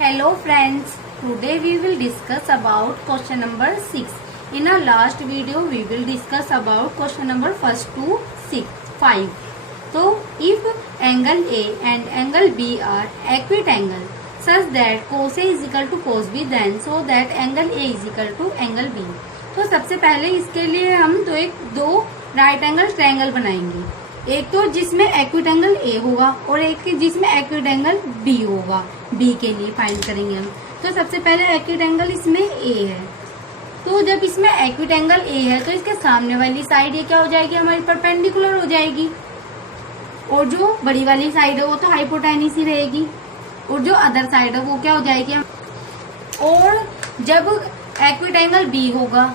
Hello friends, today we will discuss about question number 6. In our last video we will discuss about question number 1 to 5. So if angle A and angle B are acquitangle such that cos A is equal to cos B, then so that angle A is equal to angle B. तो सबसे पहले इसके लिए हम दो right angle triangle बनाएंगे, एक तो जिसमें एक्विटेंगल ए होगा और एक जिसमें एक्विटेंगल बी होगा। बी के लिए फाइंड करेंगे हम। तो सबसे पहले एक्विटेंगल इसमें ए है, तो जब इसमें एक्विटेंगल ए है तो इसके सामने वाली साइड ये क्या हो जाएगी, हमारी परपेंडिकुलर हो जाएगी, और जो बड़ी वाली साइड है वो तो हाइपोटेन्यूस ही रहेगी, और जो अदर साइड है वो क्या हो जाएगी। और जब एक्विटेंगल बी होगा,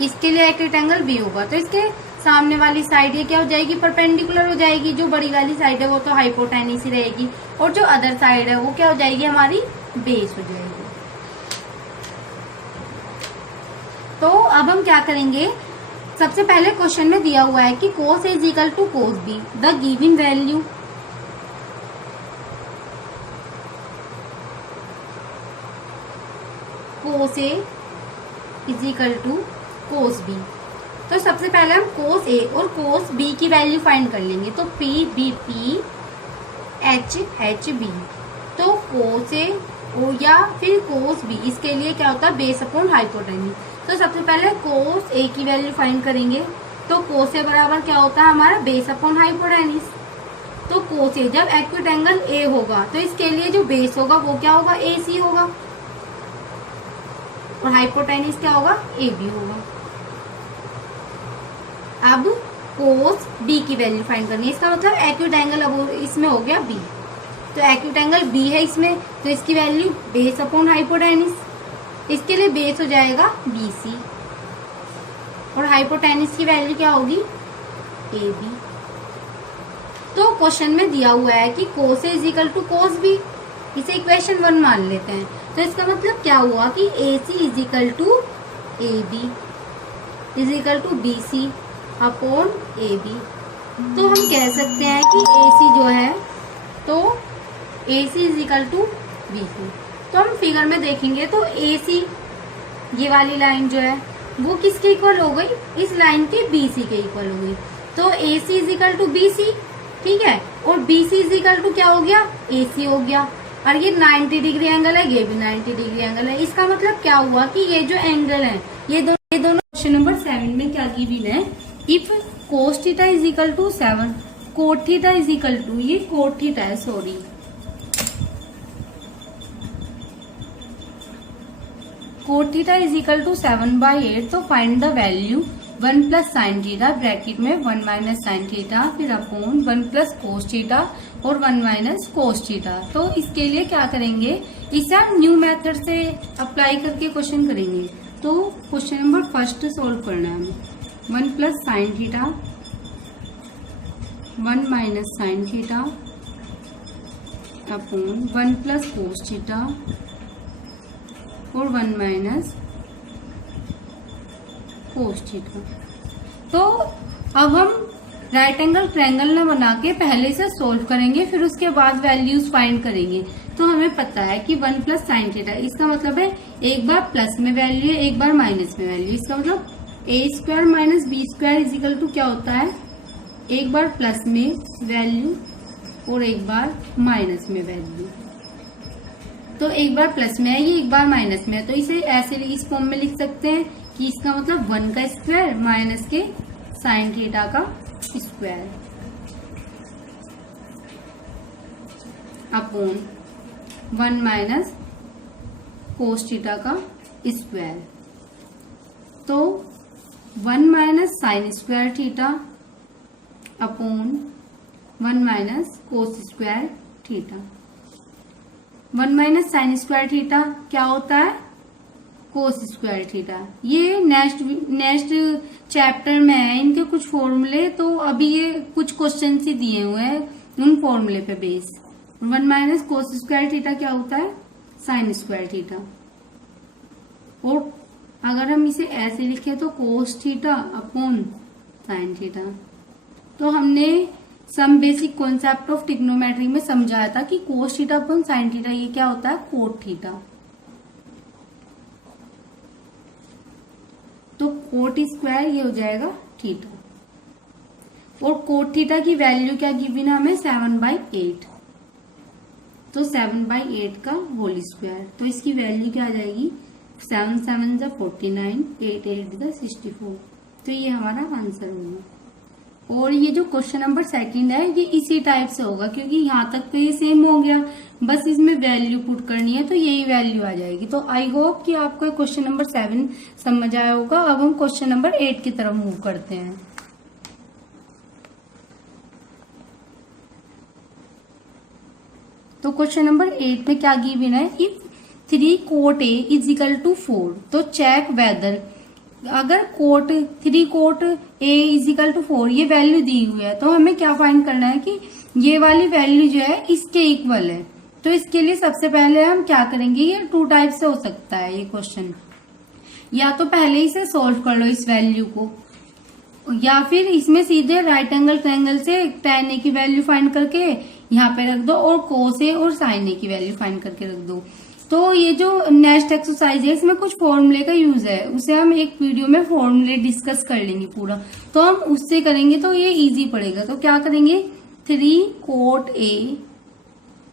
इसके लिए एक्विटेंगल बी होगा तो इसके सामने वाली साइड ये क्या हो जाएगी, परपेंडिकुलर हो जाएगी। जो बड़ी वाली साइड है वो तो हाइपोटेन्यूस ही रहेगी, और जो अदर साइड है वो क्या हो जाएगी, हमारी बेस हो जाएगी। तो अब हम क्या करेंगे, सबसे पहले क्वेश्चन में दिया हुआ है कि cos A is equal to cos B, the given value cos A is equal to cos B। तो सबसे पहले हम cos A और cos B की वैल्यू फाइंड कर लेंगे। तो P B P H H B, तो cos A या फिर cos B, इसके लिए क्या होता है, बेस अपॉन हाइपोटेन्यूस। तो सबसे पहले cos A की वैल्यू फाइंड करेंगे। तो cos A बराबर क्या होता है, हमारा बेस अपॉन हाइपोटेन्यूस। तो cos A जब एक्विटेंगल A होगा तो इसके लिए जो बेस होगा वो क्या होगा, AC होगा, और हाइपोटेन्यूस क्या होगा, AB होगा। अब cos B की वैल्यू फाइंड करनी है, इसका मतलब एक्विटेंगल अब इसमें हो गया B, तो एक्विटेंगल B है इसमें, तो इसकी वैल्यू बेस अपॉन हाइपोटेन्यूस, इसके लिए बेस हो जाएगा BC, और हाइपोटेन्यूस की वैल्यू क्या होगी, AB। तो क्वेश्चन में दिया हुआ है कि cos A is equal to cos B, इसे इक्वेशन 1 मान लेते हैं। तो इसका मतलब क्या हुआ कि AC is equal to AB is equal to BC upon AB। तो हम कह सकते हैं कि AC जो है तो AC is equal to BC। तो हम फिगर में देखेंगे तो AC ये वाली लाइन जो है वो किसके इक्वल हो गई, इस लाइन के BC के इक्वल हो गई। तो AC is equal to BC, ठीक है, और BC इज इक्वल टू क्या हो गया, AC हो गया। और ये 90 डिग्री एंगल है, ये भी 90 डिग्री एंगल है। इसका मतलब क्या हुआ कि ये जो एंगल है ये दोनों क्वेश्चन नंबर 7 में क्या गिवन है, if cos theta is equal to 7, cot theta is equal to, ये cot थीटा है, sorry, cot theta is equal to 7/8। तो find the value 1 plus sine theta, bracket में 1 माइनस साइन थीटा, फिर upon 1 plus cos theta और 1 minus cos theta. तो इसके लिए क्या करेंगे, इसे हम न्यू मेथड से अप्लाई करके क्वेश्चन करेंगे। तो क्वेश्चन नंबर 1 सोल्व करना है हमें। 1 plus sine theta, 1 minus sine theta upon 1 plus cos theta और 1 माइनस कोस थीटा। तो अब हम राइट एंगल ट्रायंगल न बना के पहले से सोल्व करेंगे, फिर उसके बाद वैल्यूज फाइंड करेंगे। तो हमें पता है कि 1 प्लस साइन थीटा, इसका मतलब है एक बार प्लस में वैल्यू है, एक बार माइनस में वैल्यू। इसका मतलब a² minus b² is equal to क्या होता है, एक बार प्लस में वैल्यू और एक बार माइनस में वैल्यू। तो एक बार प्लस में है, ये एक बार माइनस में है, तो इसे ऐसे इस फॉर्म में लिख सकते हैं कि इसका मतलब 1 का स्क्वायर माइनस के साइन थीटा का square upon 1 minus cos theta का स्क्वायर। तो 1 minus sine square theta upon 1 minus cos square theta. 1 minus sine square theta क्या होता है, कोस स्क्वायर थीटा। ये नेक्स्ट चैप्टर में है इनके कुछ फॉर्मूले, तो अभी ये कुछ क्वेश्चन ही दिए हुए हैं उन फॉर्मूले पे base. 1 minus cos square theta क्या होता है, साइन स्क्वायर थीटा। और अगर हम इसे ऐसे लिखें तो cos theta upon sine theta. तो हमने some basic concept of trigonometry में समझाया था कि cos theta upon sine theta ये क्या होता है, कोट थीटा। तो कोट स्क्वायर ये हो जाएगा थीटा, और कोट थीटा की वैल्यू क्या गिवन है हमें, 7/8। तो 7/8 का होल स्क्वायर, तो इसकी वैल्यू क्या आ जाएगी, 7 7 जा 49, 8 8 जा 64। तो ये हमारा आंसर होगा। और ये जो क्वेश्चन नंबर सेकंड है ये इसी टाइप से होगा, क्योंकि यहाँ तक तो ये सेम हो गया, बस इसमें वैल्यू पुट करनी है तो यही वैल्यू आ जाएगी। तो आई होप कि आपको क्वेश्चन नंबर 7 समझ आया होगा। अब हम क्वेश्चन नंबर 8 की तरफ मूव करते हैं। तो क्वेश्चन नंबर 8 में क्या गिवन है, if 3 cot A is equal to 4, तो चेक वेदर, अगर cot 3 cot A is equal to 4 ये वैल्यू दी हुई है, तो हमें क्या फाइंड करना है कि ये वाली वैल्यू जो है इसके इक्वल है। तो इसके लिए सबसे पहले हम क्या करेंगे, ये 2 टाइप से हो सकता है ये क्वेश्चन, या तो पहले ही से सोल्व कर लो इस वैल्यू को, या फिर इसमें सीधे राइट एंगल ट्रायंगल से tan a की वैल्यू फाइंड करके यहाँ पे रख दो, और cos a और sin a की वैल्यू फाइंड करके रख दो। तो ये जो नेक्स्ट एक्सरसाइज है इसमें कुछ फॉर्मूले का यूज है, उसे हम एक वीडियो में फॉर्मूले डिस्कस कर लेंगे पूरा, तो हम उससे करेंगे तो ये इजी पड़ेगा। तो क्या करेंगे, 3 cot a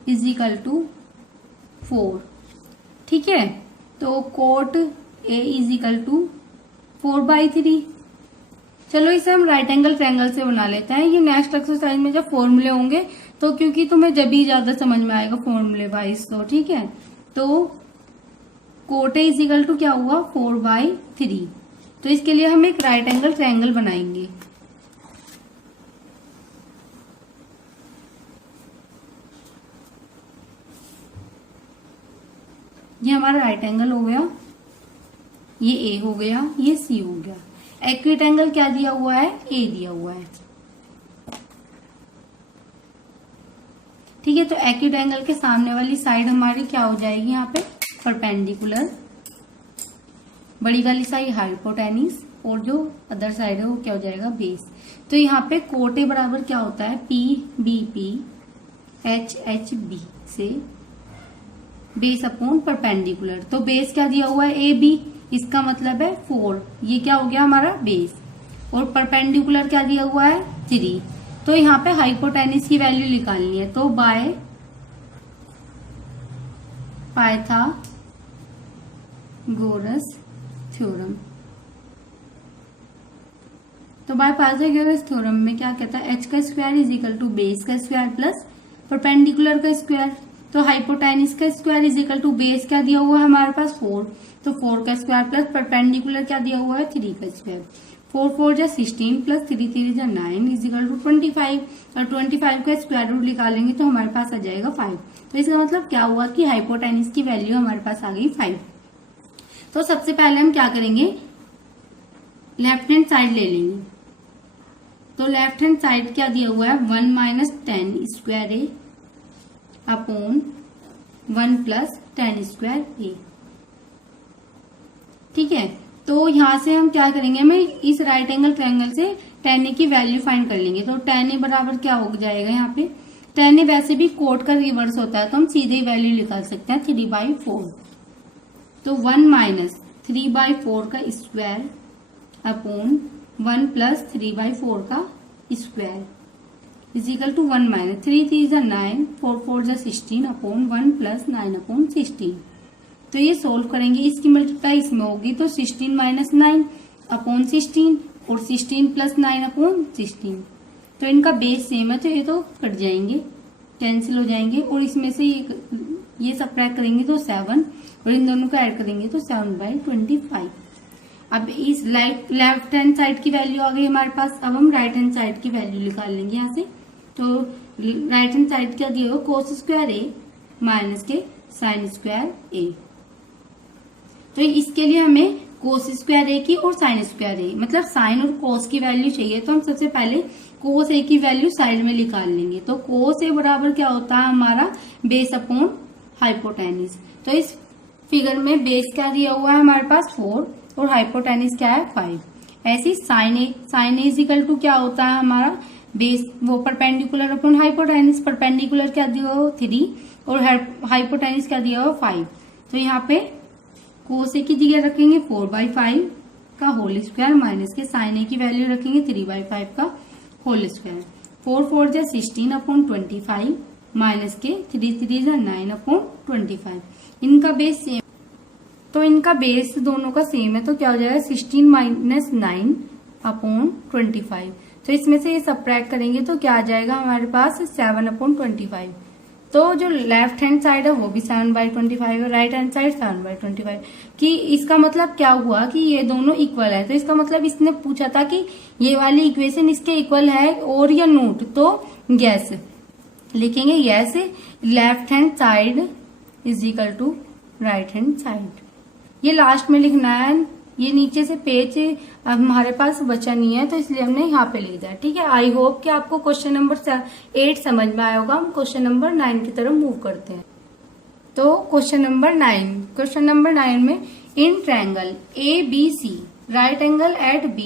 is equal to 4, ठीक है। तो cot a is equal to 4/3। चलो इसे हम राइट एंगल ट्रायंगल से बना लेते हैं। ये नेक्स्ट एक्सरसाइज में जब फॉर्मूले होंगे तो क्योंकि तुम्हें जब भी ज्यादा समझ में आएगा फॉर्मूले वाइज, तो ठीक है। तो cot A is equal to क्या हुआ, 4/3। तो इसके लिए हम एक राइट एंगल ट्रायंगल बनाएंगे। ये हमारा राइट एंगल हो गया, ये ए हो गया, ये सी हो गया। एक्यूट एंगल क्या दिया हुआ है, ए दिया हुआ है, ठीक है। तो एक्यूट एंगल के सामने वाली साइड हमारी क्या हो जाएगी, यहाँ पे परपेंडिकुलर, बड़ी वाली साइड हाइपोटेनिस, और जो अदर साइड है वो क्या हो जाएगा, बेस। तो यहाँ पे कोट ए बराबर क्या होता है, PBP HHB से बेस अपॉन परपेंडिकुलर। तो बेस क्या दिया हुआ है, AB, इसका मतलब है 4, ये क्या हो गया हमारा बेस, और परपेंडिकुलर क्या दिया हुआ है, 3। तो यहाँ पे हाइपोटेनिस की वैल्यू निकालनी है, तो बाय पाइथागोरस थ्योरम। तो बाय पाइथागोरस थ्योरम में क्या कहता है, h का square is equal to base का स्क्वायर प्लस परपेंडिकुलर का स्क्वायर। तो हाइपोटेनिस का square is equal to base क्या दिया हुआ है हमारे पास 4, तो 4 का स्क्वायर प्लस परपेंडिकुलर क्या दिया हुआ है 3 का स्क्वायर। 4 4 जा 16 प्लस 3 3 जा 9 इज इक्वल टू 25, और 25 का स्क्वायर रूट निकालेंगे तो हमारे पास आ जाएगा 5। तो इसका मतलब क्या हुआ कि हाइपोटेनिस की वैल्यू हमारे पास आ गई 5। तो सबसे पहले हम क्या करेंगे, लेफ्ट हैंड साइड ले लेंगे। तो लेफ्ट हैंड साइड क्या दिया हुआ है, 1 माइनस 10 स्क्वायर ए अपॉन 1 प्लस 10 स्क्वायर ए, ठीक है। तो यहां से हम क्या करेंगे, हमें इस राइट एंगल ट्रायंगल से tan a की वैल्यू फाइंड कर लेंगे। तो tan a बराबर क्या हो जाएगा, यहाँ पे tan a वैसे भी कोट का रिवर्स होता है, तो हम सीधे वैल्यू निकाल सकते हैं 3/4। तो 1 माइनस 3/4 का स्क्वायर अपॉन 1 प्लस 3/4 का square is equal to 1 minus 3 3 जा 9, 4 4 जा 16 अपॉन 1 प्लस 9 अपॉन 16। तो ये सोल्व करेंगे, इसकी मल्टीप्लाई इसमें होगी, तो 16 माइनस 9 अपॉन 16 और 16 प्लस 9 अपॉन 16। तो इनका बेस सेम है तो ये तो कट जाएंगे, कैंसिल हो जाएंगे, और इसमें से ये सबट्रैक्ट करेंगे तो 7, और इन दोनों को ऐड करेंगे तो 7/25। अब इस लेफ्ट हैंड साइड की वैल्यू आ गई हमारे पास। अब हम राइट हैंड साइड की वैल्यू निकाल लेंगे यहाँ से। तो राइट हैंड साइड क्या दिया हो, कोस स्क्वायर ए माइनस के साइन स्क्वायर ए। तो इसके लिए हमें कोस स्क्वायर ए की और साइन स्क्वायर ए, मतलब साइन और कोस की वैल्यू चाहिए। तो हम सबसे पहले कोस ए की वैल्यू साइड में निकाल लेंगे। तो कोस ए बराबर क्या होता है हमारा, बेस अपॉन हाइपोटेनिस। तो इस फिगर में बेस क्या दिया हुआ है हमारे पास 4 और हाइपोटेनिस क्या है 5। ऐसी sine A is equal to क्या होता है हमारा, बेस वो परपेंडिकुलर अपॉन हाइपोटेनिस, परपेंडिकुलर क्या दिया हो 3 और हाइपोटेनिस क्या दिया हो 5। तो यहाँ पे कोस ए की जगह रखेंगे 4/5 का होल स्क्वायर माइनस के साइन ए की वैल्यू रखेंगे 3/5 का होल स्क्वायर। 4 4 जा 16/25 माइनस के 3 3 जा 9/25। इनका बेस सेम, तो इनका बेस दोनों का सेम है, तो क्या हो जाएगा 16 माइनस 9/25। तो इसमें से ये सब्ट्रैक्ट करेंगे तो क्या आ जाएगा हमारे पास 7/25। तो जो लेफ्ट हैंड साइड है वो भी 7/25 है, राइट हैंड साइड 7/25। कि इसका मतलब क्या हुआ कि ये दोनों इक्वल है, तो इसका मतलब इसने पूछा था कि ये वाली इक्वेशन इसके इक्वल है और या नोट, तो यस लिखेंगे, yes left hand side is equal to right hand side. ये लास्ट में लिखना है, ये नीचे से पेज अब हमारे पास बचा नहीं है तो इसलिए हमने यहाँ पे लिख दिया। ठीक है, आई होप कि आपको क्वेश्चन नंबर 8 समझ में आया होगा। हम क्वेश्चन नंबर 9 की तरफ मूव करते हैं। तो क्वेश्चन नंबर 9 में in triangle ABC right angle at B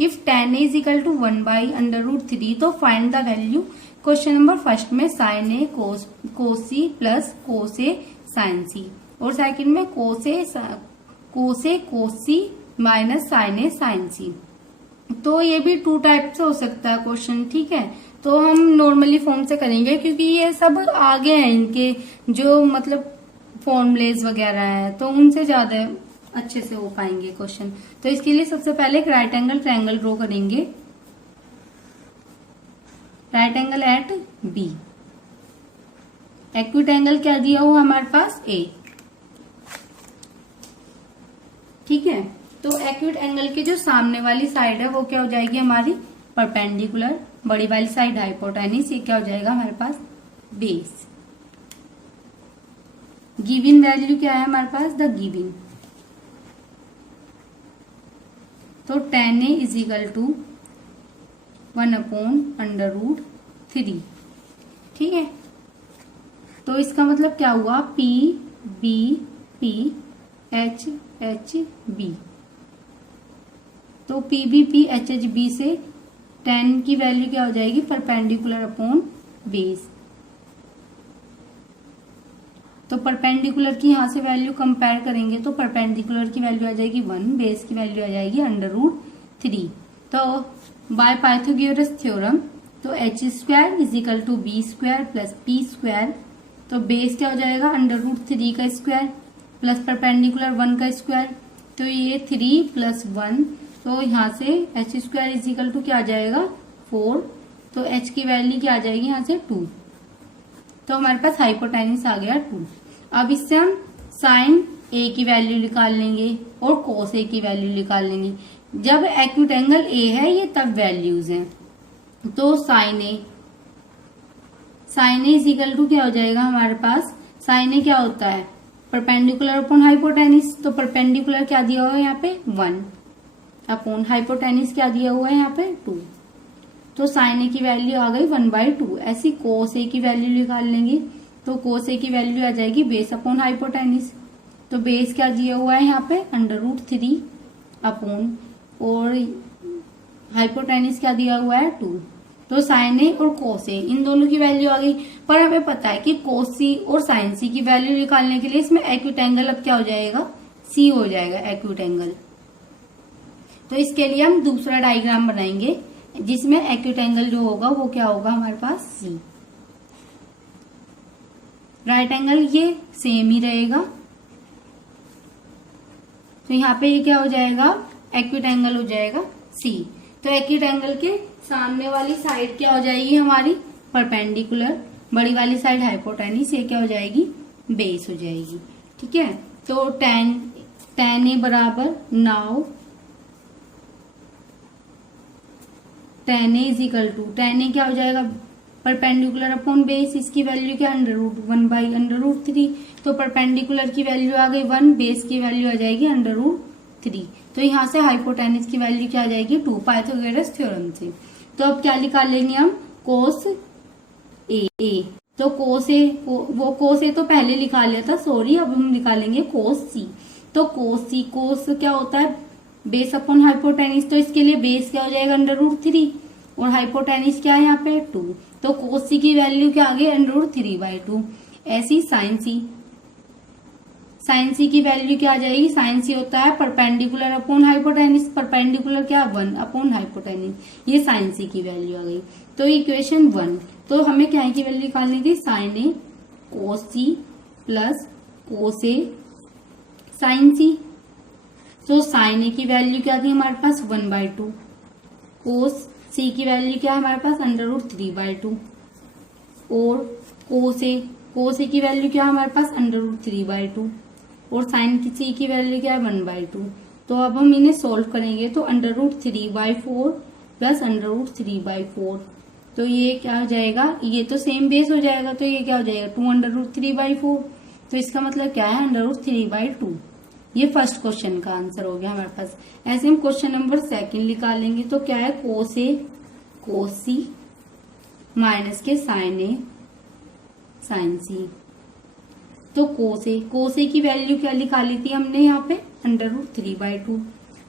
if tan A is equal to 1/√3 तो find the value. Question number first में sin A cos C plus cos A sin C और second में cos A cos C minus sin A sin C। तो ये भी 2 type से हो सकता है क्वेश्चन। ठीक है, तो हम नॉर्मली फॉर्म से करेंगे क्योंकि ये सब आगे हैं, इनके जो मतलब फॉर्मूलेज वगैरह है तो उनसे ज्यादा अच्छे से हो पाएंगे क्वेश्चन। तो इसके लिए सबसे पहले एक राइट एंगल ट्रायंगल ड्रॉ करेंगे, right angle at B। Acute angle क्या दिया हुआ हमारे पास A। ठीक है, तो एक्यूट एंगल के जो सामने वाली साइड है वो क्या हो जाएगी हमारी परपेंडिकुलर, बड़ी वाली साइड हाइपोटेनिस, ये क्या हो जाएगा हमारे पास बेस। गिवन वैल्यू क्या है हमारे पास, द गिवन, तो tan A is equal to 1/√3। ठीक है, तो इसका मतलब क्या हुआ PBP HHB। तो PBP HHB से tan की वैल्यू क्या हो जाएगी परपेंडिकुलर अपॉन बेस। तो परपेंडिकुलर की यहां से वैल्यू कंपेयर करेंगे तो परपेंडिकुलर की वैल्यू आ जाएगी 1, बेस की वैल्यू आ जाएगी √3। तो बाय पाइथागोरस थ्योरम तो h² is equal to B² plus P²। तो बेस क्या हो जाएगा √3 का स्क्वायर प्लस परपेंडिकुलर 1 का स्क्वायर, तो ये 3 प्लस 1, तो यहाँ से h² इज इक्वल टू क्या आ जाएगा 4। तो h की वैल्यू क्या आ जाएगी यहाँ से 2। तो हमारे पास हाइपोटेनिस आ गया 2। अब इससे हम साइन A की वैल्यू निकाल लेंगे और कोस A की वैल्यू निकाल लेंगे। जब एक्यूट एंगल A है ये तब वैल्यूज हैं। तो sine A is equal to क्या हो जाएगा हमारे पास, साइन A क्या होता है परपेंडिकुलर अपॉन हाइपोटेनिस। तो परपेंडिकुलर क्या दिया हुआ है यहाँ पे 1 अपॉन हाइपोटेनिस क्या दिया हुआ है यहाँ पे 2। तो साइन A की वैल्यू आ गई 1/2। ऐसी कोस A की वैल्यू निकाल लेंगे तो कोस A की वैल्यू आ जाएगी बेस अपॉन हाइपोटेनिस। तो बेस क्या दिया हुआ है यहाँ पे √3 अपॉन और हाइपोटेनिस क्या दिया हुआ है 2। तो साइन A और कोस A इन दोनों की वैल्यू आ गई। पर हमें पता है कि कोस C और साइन C की वैल्यू निकालने के लिए इसमें एक्यूट एंगल अब क्या हो जाएगा C हो जाएगा एक्यूट एंगल। तो इसके लिए हम दूसरा डायग्राम बनाएंगे जिसमें एक्यूट एंगल जो होगा वो क्या होगा हमारे पास C। राइट एंगल ये सेम ही रहेगा, तो यहाँ पे ये क्या हो जाएगा एक्यूट एंगल हो जाएगा C। तो एक्यूट एंगल के सामने वाली साइड क्या हो जाएगी हमारी परपेंडिकुलर, बड़ी वाली साइड हाइपोटेनिस, ये क्या हो जाएगी बेस हो जाएगी। ठीक है, तो tan A बराबर now tan A is equal to tan A क्या हो जाएगा परपेंडिकुलर अपॉन बेस, इसकी वैल्यू क्या √1/√3। तो परपेंडिकुलर की वैल्यू आ गई 1, बेस की वैल्यू आ जाएगी √3। तो यहाँ से हाइपोटेनिस की वैल्यू क्या आ जाएगी 2 पाइथागोरस थ्योरम से। तो अब क्या निकाल लेंगे हम कोस A। तो कोस A वो कोस A तो पहले लिखा लिया था, सॉरी, अब हम निकालेंगे कोस C। तो कोस C कोस क्या होता है बेस अपॉन हाइपोटेनिस, तो इसके लिए बेस क्या हो जाएगा √3 और हाइपोटेनिस क्या है यहाँ पे 2। तो कोस सी की वैल्यू क्या आ गई √3/2। ऐसी साइन सी की वैल्यू क्या आ जाएगी, साइन सी होता है परपेंडिकुलर अपॉन हाइपोटेनिस, परपेंडिकुलर क्या 1 अपॉन हाइपोटेनिस, ये साइन सी की वैल्यू आ गई। तो इक्वेशन 1, तो हमें क्या की वैल्यू निकालनी थी, साइन ए कोस सी प्लस कोस ए साइन सी। तो साइन ए की वैल्यू क्या थी हमारे पास 1/2, कोस सी की वैल्यू क्या है हमारे पास √3/2 और कोस ए की वैल्यू क्या है हमारे पास √3/2 और साइन सी की वैल्यू क्या है 1/2। तो अब हम इन्हें सोल्व करेंगे तो √3/4 प्लस √3/4, तो ये क्या हो जाएगा, ये तो सेम बेस हो जाएगा, तो ये क्या हो जाएगा 2√3/4। तो इसका मतलब क्या है √3/2। ये फर्स्ट क्वेश्चन का आंसर हो गया हमारे पास। ऐसे हम क्वेश्चन नंबर 2 निकालेंगे तो क्या है, कोस ए कोस सी माइनस के साइन ए साइन सी। तो कोस ए की वैल्यू क्या निकाली थी हमने यहाँ पे √3/2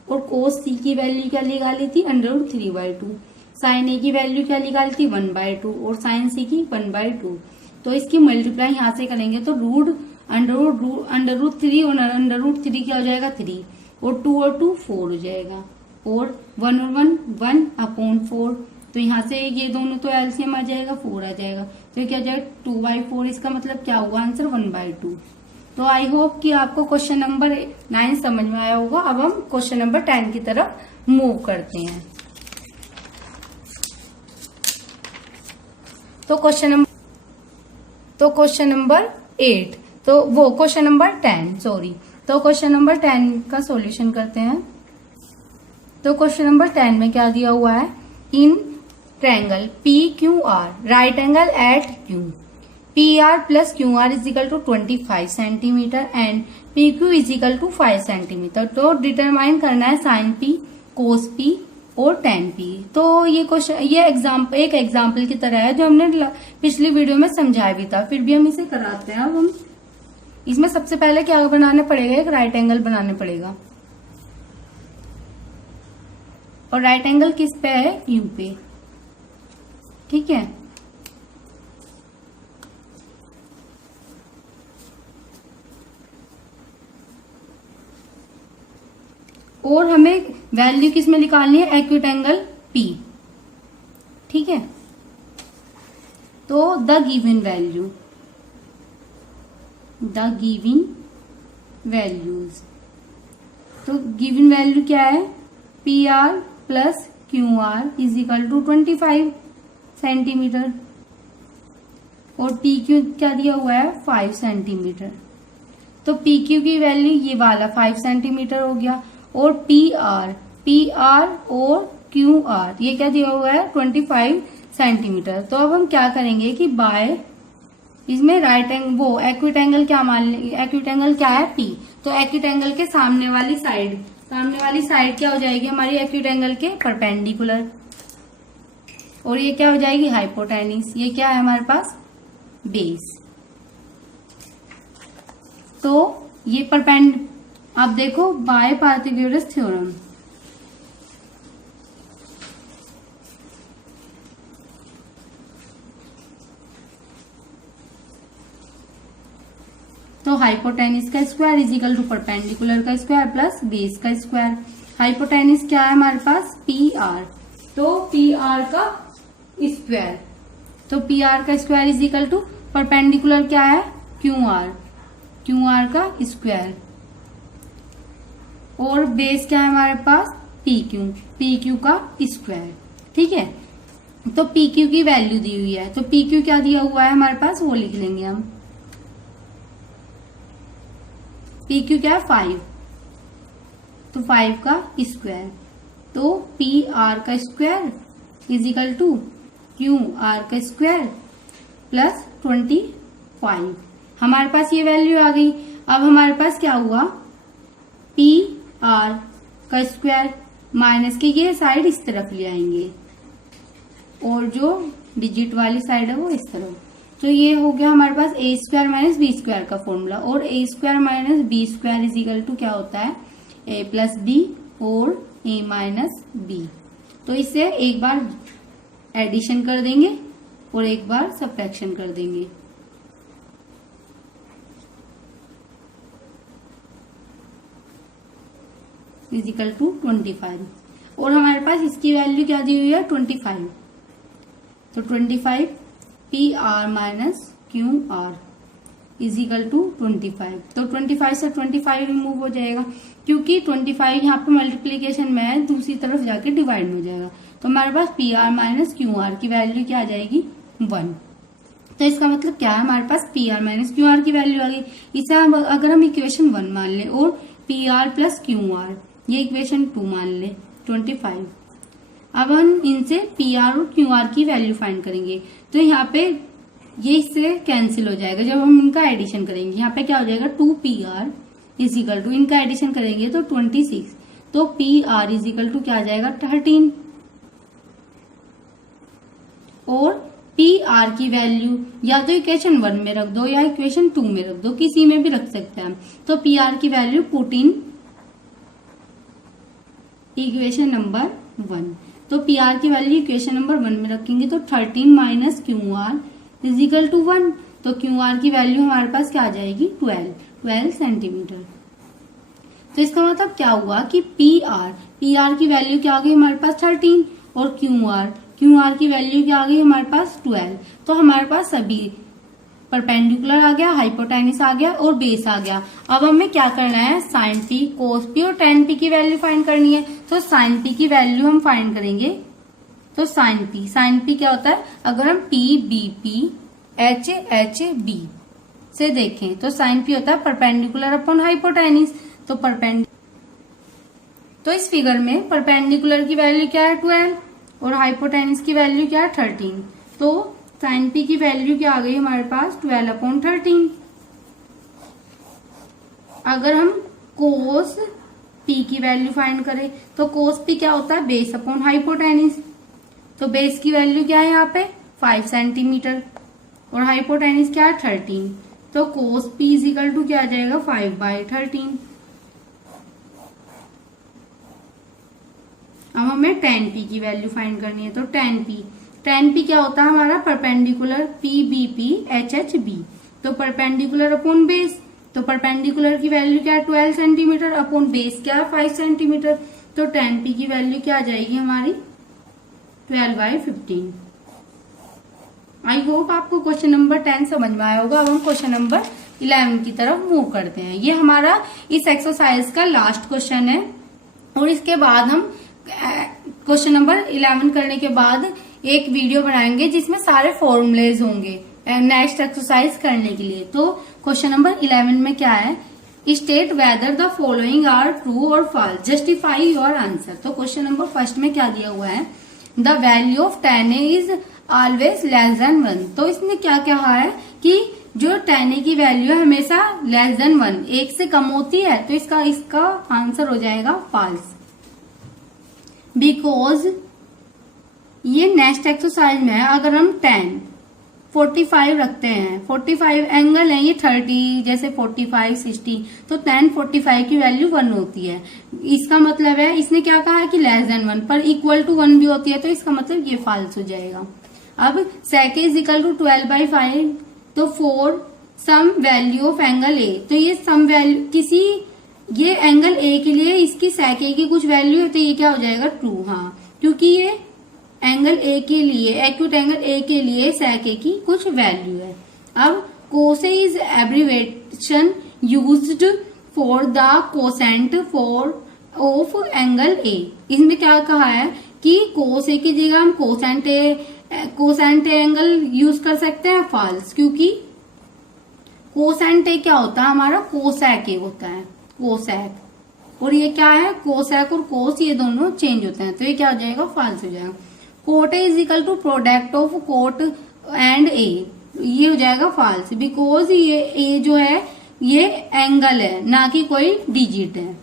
और कोस सी की वैल्यू क्या निकाली थी √3/2। साइन ए की वैल्यू क्या निकाली थी 1/2 और साइन सी की 1/2। तो इसकी मल्टीप्लाई यहाँ से करेंगे तो √3 और √3 क्या हो जाएगा 3 और 2 और 2 4 हो जाएगा और 1 और 1 1/4। तो यहाँ से ये दोनों तो एलसीएम आ जाएगा 4 आ जाएगा, तो ये क्या हो जाएगा 2/4। इसका मतलब क्या हुआ आंसर 1/2। तो आई होप कि आपको क्वेश्चन नंबर 9 समझ में आया होगा। अब हम क्वेश्चन नंबर 10 की तरफ मूव करते हैं। तो क्वेश्चन नंबर 8, तो वो क्वेश्चन नंबर 10 सॉरी। तो क्वेश्चन नंबर 10 का सॉल्यूशन करते हैं। तो क्वेश्चन नंबर 10 में क्या दिया हुआ है, in triangle PQR right angle at Q, PR plus QR is equal to 25 centimetre and PQ is equal to 5 centimetre. तो डिटरमाइन करना है साइन P, कोस P और tan P। तो ये क्वेश्चन एक एग्जाम्पल की तरह है जो हमने पिछली वीडियो में समझाया भी था, फिर भी हम इसे कराते हैं। अब हम इसमें सबसे पहले क्या बनाना पड़ेगा, एक राइट एंगल बनाना पड़ेगा और राइट एंगल किस पे है, Q पे, ठीक है। और हमें वैल्यू किस में निकालनी है, एक्यूट एंगल P, ठीक है। तो द गिवन वैल्यूज, तो गिवन वैल्यू क्या है, PR plus QR is equal to 25 centimetre और PQ क्या दिया हुआ है 5 सेंटीमीटर। तो PQ की वैल्यू ये वाला 5 सेंटीमीटर हो गया और PR और QR ये क्या दिया हुआ है 25 सेंटीमीटर। तो अब हम क्या करेंगे कि बाय इसमें राइट एंगल वो एक्यूट एंगल क्या मान लेंगे, एक्यूट एंगल क्या है P। तो एक्यूट एंगल के सामने वाली साइड क्या हो जाएगी हमारी एक्यूट एंगल के परपेंडिकुलर और ये क्या हो जाएगी हाइपोटेनिस। ये क्या है हमारे पास बेस। तो ये आप देखो बाय पाइथागोरस थ्योरम, तो हाइपोटेनिस का square is equal to perpendicular का स्क्वायर प्लस बेस का स्क्वायर। हाइपोटेनिस क्या है हमारे पास PR, तो PR का स्क्वायर, तो PR का square is equal to perpendicular क्या है QR का स्क्वायर और बेस क्या है हमारे पास PQ का स्क्वायर, ठीक है। तो PQ की वैल्यू दी हुई है, तो PQ क्या दिया हुआ है हमारे पास वो लिख लेंगे हम। PQ क्या है 5, तो 5 का स्क्वायर, तो PR का square is equal to QR का स्क्वायर प्लस 25। हमारे पास ये वैल्यू आ गई। अब हमारे पास क्या हुआ, PR का स्क्वायर माइनस के ये साइड इस तरफ ले आएंगे और जो डिजिट वाली साइड है वो इस तरफ। तो ये हो गया हमारे पास A square minus B square का फॉर्मूला और A square minus B square is equal to क्या होता है A प्लस B और A माइनस B। तो इससे एक बार एडिशन कर देंगे और एक बार सब्ट्रैक्शन कर देंगे। इजिकल टू 25 और हमारे पास इसकी वैल्यू क्या दी हुई है 25। तो 25 P R minus Q R is equal to 25। तो 25 से 25 रिमूव हो जाएगा क्योंकि 25 यहाँ पे मल्टीप्लीकेशन में है, दूसरी तरफ जाके डिवाइड में हो जाएगा। तो हमारे पास P R minus Q R की वैल्यू क्या आ जाएगी 1। तो इसका मतलब क्या है, हमारे पास P R minus Q R की वैल्यू आ गई। इसे अगर हम इक्वेशन 1 मान ले और P R plus Q R ये इक्वेशन 2 मान ले 25। अब हम इनसे पी आर और क्यू आर की वैल्यू फाइंड करेंगे। तो यहाँ पे ये इससे कैंसिल हो जाएगा जब हम इनका एडिशन करेंगे। यहाँ पे क्या हो जाएगा 2 पी आर इजिकल टू, इनका एडिशन करेंगे तो 26। तो पी आर इजिकल टू क्या आ जाएगा 13 और पी आर की वैल्यू या तो इक्वेशन 1 में रख दो या इक्वेशन 2 में रख दो, किसी में भी रख सकते हैं। तो पी आर की वैल्यू पुट इन इक्वेशन नंबर 1। तो पी आर की वैल्यू इक्वेशन नंबर 1 में रखेंगे तो 13 minus Q R is equal to 1। तो क्यू आर की वैल्यू हमारे पास क्या आ जाएगी 12 सेंटीमीटर। तो इसका मतलब क्या हुआ कि पी आर की वैल्यू क्या आ गई हमारे पास 13 और क्यू आर की वैल्यू क्या आ गई हमारे पास 12। तो हमारे पास सभी परपेंडिकुलर आ गया, हाइपोटेनिस आ गया और बेस आ गया। अब हमें क्या करना है साइन पी, कोस पी और टेन पी की वैल्यू फाइंड करनी है। तो साइन पी की वैल्यू हम फाइंड करेंगे। तो साइन पी क्या होता है, अगर हम P B P H B से देखें तो साइन पी होता है परपेंडिकुलर अपॉन हाइपोटेनिस। तो इस फिगर में परपेंडिकुलर की वैल्यू क्या है 12 और हाइपोटेनिस की वैल्यू क्या है 13। तो साइन पी की वैल्यू क्या आ गई हमारे पास 12/13। अगर हम कोस पी की वैल्यू फाइंड करें तो कोस पी क्या होता है बेस अपॉन हाइपोटेनिस। तो बेस की वैल्यू क्या है यहाँ पे 5 सेंटीमीटर और हाइपोटेनिस क्या है 13। तो कोस पी इजिकल टू क्या आ जाएगा 5/13। अब हमें टेन पी की वैल्यू फाइंड करनी है। तो टेन पी क्या होता है हमारा perpendicular P B P H B. तो परपेंडिकुलर अपॉन बेस, तो परपेंडिकुलर की वैल्यू क्या है 12 सेंटीमीटर अपॉन बेस क्या है 5 सेंटीमीटर। तो टेन पी की वैल्यू क्या आ जाएगी हमारी 12/15। आई होप आपको क्वेश्चन नंबर 10 समझ में आया होगा। अब हम क्वेश्चन नंबर 11 की तरफ मूव करते हैं। ये हमारा इस एक्सरसाइज का लास्ट क्वेश्चन है और इसके बाद हम क्वेश्चन नंबर 11 करने के बाद एक वीडियो बनाएंगे जिसमें सारे फॉर्मूलेज होंगे नेक्स्ट एक्सरसाइज करने के लिए। तो क्वेश्चन नंबर 11 में क्या है, state whether the following are true और फॉल्स, जस्टिफाई योर आंसर। तो क्वेश्चन नंबर फर्स्ट में क्या दिया हुआ है, the value of tan A is always less than 1। तो इसने क्या कहा है कि जो tan A की वैल्यू है हमेशा लेस देन 1, 1 से कम होती है। तो इसका आंसर हो जाएगा फॉल्स। बिकॉज ये नेक्स्ट एक्सरसाइज में है, अगर हम 45 रखते हैं, 45 एंगल है ये 30 जैसे 45 60, तो tan 45 की वैल्यू 1 होती है। इसका मतलब है इसने क्या कहा है कि लेस देन 1 पर इक्वल टू 1 भी होती है। तो इसका मतलब ये फॉल्स हो जाएगा। अब sec इज इक्वल टू 12/5। तो for some value of angle A, तो ये सम वैल्यू किसी ये एंगल ए के लिए इसकी sec ए की कुछ वैल्यू है तो ये क्या हो जाएगा ट्रू। हाँ, क्योंकि ये एंगल ए के लिए एक्यूट एंगल ए के लिए sec ए की कुछ वैल्यू है। अब cos A is abbreviation used for the quotient for of angle ए। इसमें क्या कहा है कि cos A की जगह हम कोसेंट एंगल यूज कर सकते हैं, फॉल्स, क्योंकि कोसेंट ए क्या होता है हमारा कोसेक ए होता है, कोसेक, और ये क्या है कोसेक और कोस ये दोनों चेंज होते हैं। तो ये क्या हो जाएगा फॉल्स हो जाएगा। Quote A is equal to product of quote and A, ये हो जाएगा फॉल्स, बिकॉज ये ए जो है ये एंगल है ना कि कोई डिजिट है।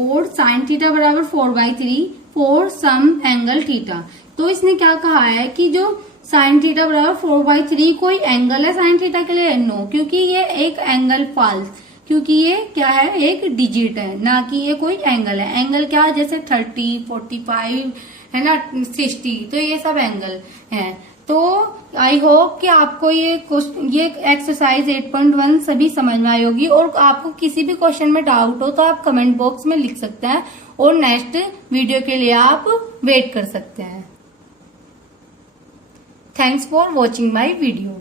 और साइन थीटा बराबर 4/3 फॉर सम एंगल थीटा। तो इसने क्या कहा है कि जो साइन थीटा बराबर 4/3 कोई एंगल है साइन थीटा के लिए, नो, क्योंकि ये एक एंगल फॉल्स, क्योंकि ये क्या है एक डिजिट है ना कि ये कोई एंगल है। एंगल क्या है जैसे 30 45 है ना 60, तो ये सब एंगल हैं। तो आई होप कि आपको ये एक्सरसाइज 8.1 सभी समझ में आई होगी, और आपको किसी भी क्वेश्चन में डाउट हो तो आप कमेंट बॉक्स में लिख सकते हैं, और नेक्स्ट वीडियो के लिए आप वेट कर सकते हैं। Thanks for watching my video.